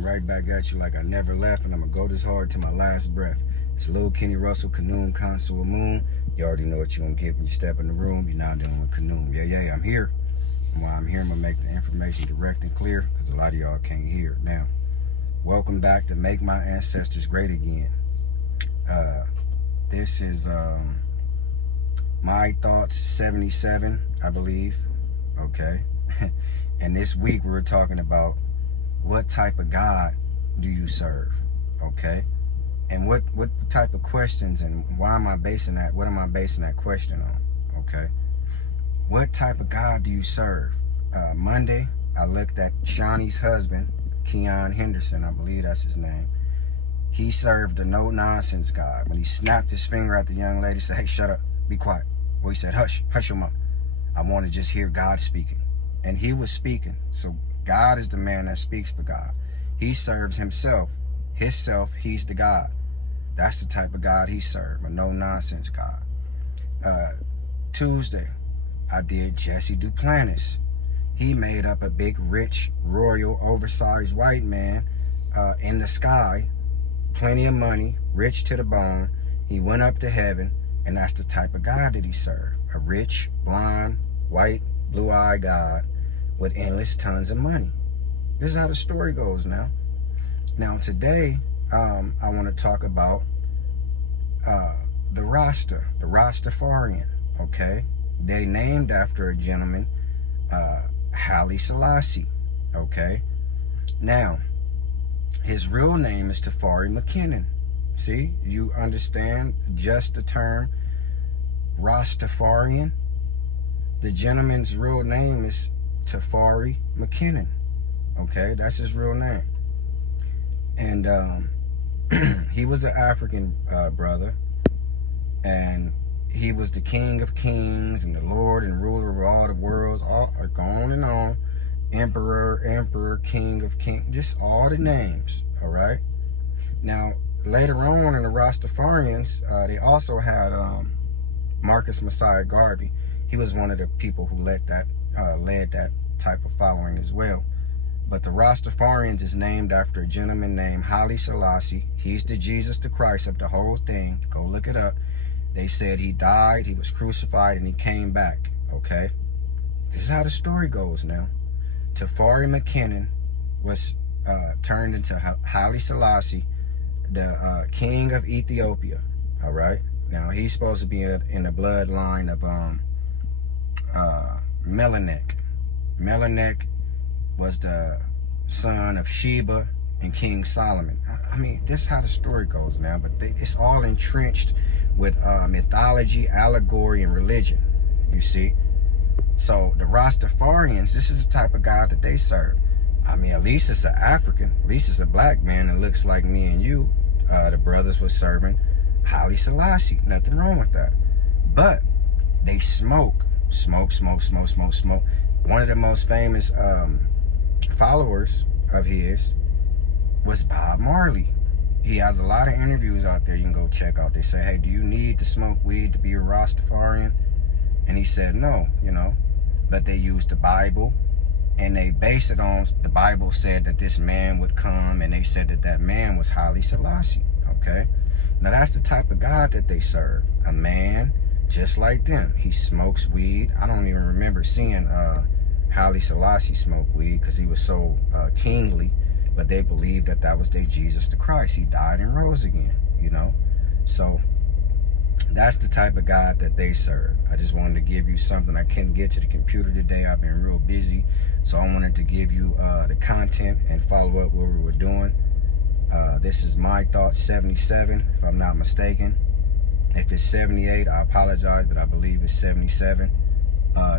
I'm right back at you like I never left, and I'm gonna go this hard to my last breath. It's Lil Kenny Russell, Canoon, Consul Moon. You already know what you're gonna get when you step in the room. You're now dealing with Canoon. Yeah, I'm here. And while I'm here, I'm gonna make the information direct and clear, because a lot of y'all can't hear it. Now, welcome back to Make My Ancestors Great Again. This is My Thoughts 77, I believe. Okay. And this week we were talking about what type of God do you serve? Okay. And what type of questions, and why am I basing that? What am I basing that question on? Okay. What type of God do you serve? Monday, I looked at Shawnee's husband, Keon Henderson, I believe that's his name. He served a no-nonsense God. When he snapped his finger at the young lady, said, "Hey, shut up, be quiet." Well, he said, "Hush, hush your mouth. I want to just hear God speaking." And he was speaking. So God is the man that speaks for God. He serves himself. Himself, he's the God. That's the type of God he served, a no-nonsense God. Tuesday, I did Jesse Duplantis. He made up a big, rich, royal, oversized white man in the sky, plenty of money, rich to the bone. He went up to heaven, and that's the type of God that he served. A rich, blonde, white, blue-eyed God with endless tons of money. This is how the story goes now. Now today, I want to talk about the Rastafarian, okay? They named after a gentleman, Haile Selassie, okay? Now, his real name is Tafari McKinnon. See, you understand just the term Rastafarian? The gentleman's real name is Tafari McKinnon, okay? That's his real name. And he was an African brother, and he was the King of Kings and the Lord and ruler of all the worlds, all go on and on. Emperor, King of Kings, just all the names, all right? Now, later on in the Rastafarians, they also had Marcus Messiah Garvey. He was one of the people who led that type of following as well. But the Rastafarians is named after a gentleman named Haile Selassie. He's the Jesus the Christ of the whole thing. Go look it up. They said he died, he was crucified, and he came back, okay? This is how the story goes now. Tafari McKinnon was turned into Haile Selassie, the king of Ethiopia, all right? Now, he's supposed to be in the bloodline of Melanick. Melanick was the son of Sheba and King Solomon. I mean, this is how the story goes now, but it's all entrenched with mythology, allegory, and religion, you see? So the Rastafarians, this is the type of God that they serve. I mean, at least it's an African, at least it's a black man that looks like me and you. The brothers were serving Haile Selassie. Nothing wrong with that. But they smoke. One of the most famous followers of his was Bob Marley. He has a lot of interviews out there you can go check out. They say, "Hey, do you need to smoke weed to be a Rastafarian?" And he said no, you know. But they used the Bible, and they based it on, the Bible said that this man would come, and they said that that man was Haile Selassie, okay? Now that's the type of God that they serve. A man just like them. He smokes weed. I don't even remember seeing Haile Selassie smoke weed because he was so kingly, but they believed that that was their Jesus the Christ. He died and rose again, you know? So that's the type of God that they serve. I just wanted to give you something. I couldn't get to the computer today. I've been real busy. So I wanted to give you the content and follow up what we were doing. This is My Thoughts 77, if I'm not mistaken. If it's 78, I apologize, but I believe it's 77.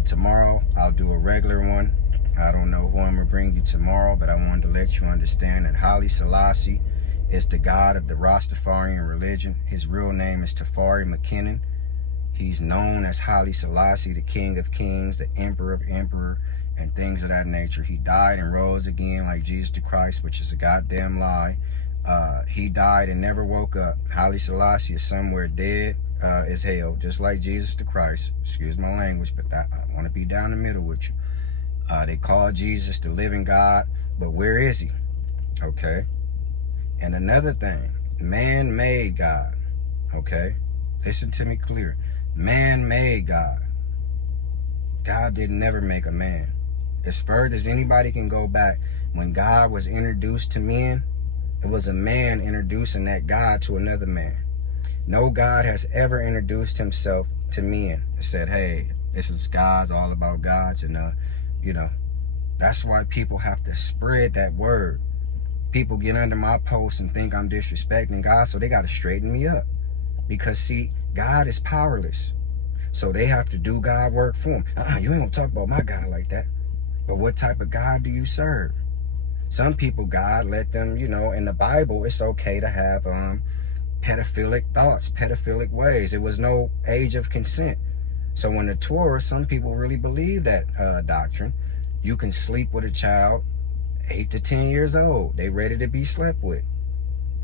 Tomorrow, I'll do a regular one. I don't know who I'm going to bring you tomorrow, but I wanted to let you understand that Haile Selassie is the God of the Rastafarian religion. His real name is Tafari McKinnon. He's known as Haile Selassie, the King of Kings, the Emperor of Emperor, and things of that nature. He died and rose again like Jesus the Christ, which is a goddamn lie. He died and never woke up. Haile Selassie is somewhere dead as hell, just like Jesus the Christ. Excuse my language, but I want to be down the middle with you. They call Jesus the living God, but where is he? Okay? And another thing, man-made God. Okay? Listen to me clear. Man-made God. God didn't never make a man. As far as anybody can go back, when God was introduced to men, it was a man introducing that God to another man. No God has ever introduced himself to men and said, hey, this is God's, all about God's. And, you know, that's why people have to spread that word. People get under my posts and think I'm disrespecting God, so they got to straighten me up. Because, see, God is powerless. So they have to do God work for him. You ain't gonna talk about my God like that. But what type of God do you serve? Some people, God let them, you know, in the Bible, it's okay to have pedophilic thoughts, pedophilic ways. It was no age of consent. So in the Torah, some people really believe that doctrine. You can sleep with a child 8 to 10 years old. They ready to be slept with.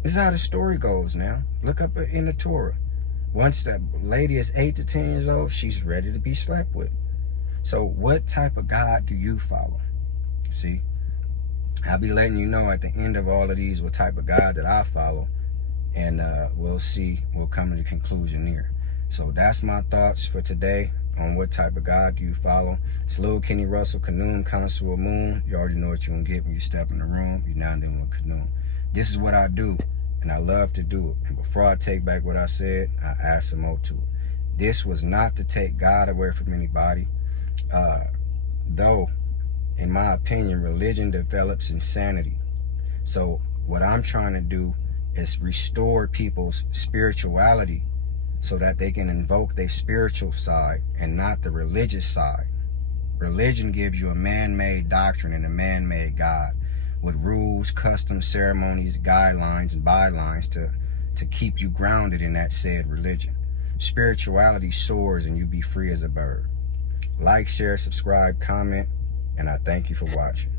This is how the story goes now. Look up in the Torah. Once the lady is 8 to 10 years old, she's ready to be slept with. So what type of God do you follow? See, I'll be letting you know at the end of all of these what type of God that I follow. And we'll see, we'll come to the conclusion here. So that's my thoughts for today on what type of God do you follow. It's Lil Kenny Russell, Canoon, Connoisseur Moon. You already know what you're going to get when you step in the room. You're now dealing with Canoon. This is what I do, and I love to do it. And before I take back what I said, I add some more to it. This was not to take God away from anybody. Though, in my opinion, religion develops insanity. So what I'm trying to do is restore people's spirituality so that they can invoke their spiritual side and not the religious side. Religion gives you a man-made doctrine and a man-made God with rules, customs, ceremonies, guidelines, and bylines to keep you grounded in that said religion. Spirituality soars and you be free as a bird. Like, share, subscribe, comment, and I thank you for watching.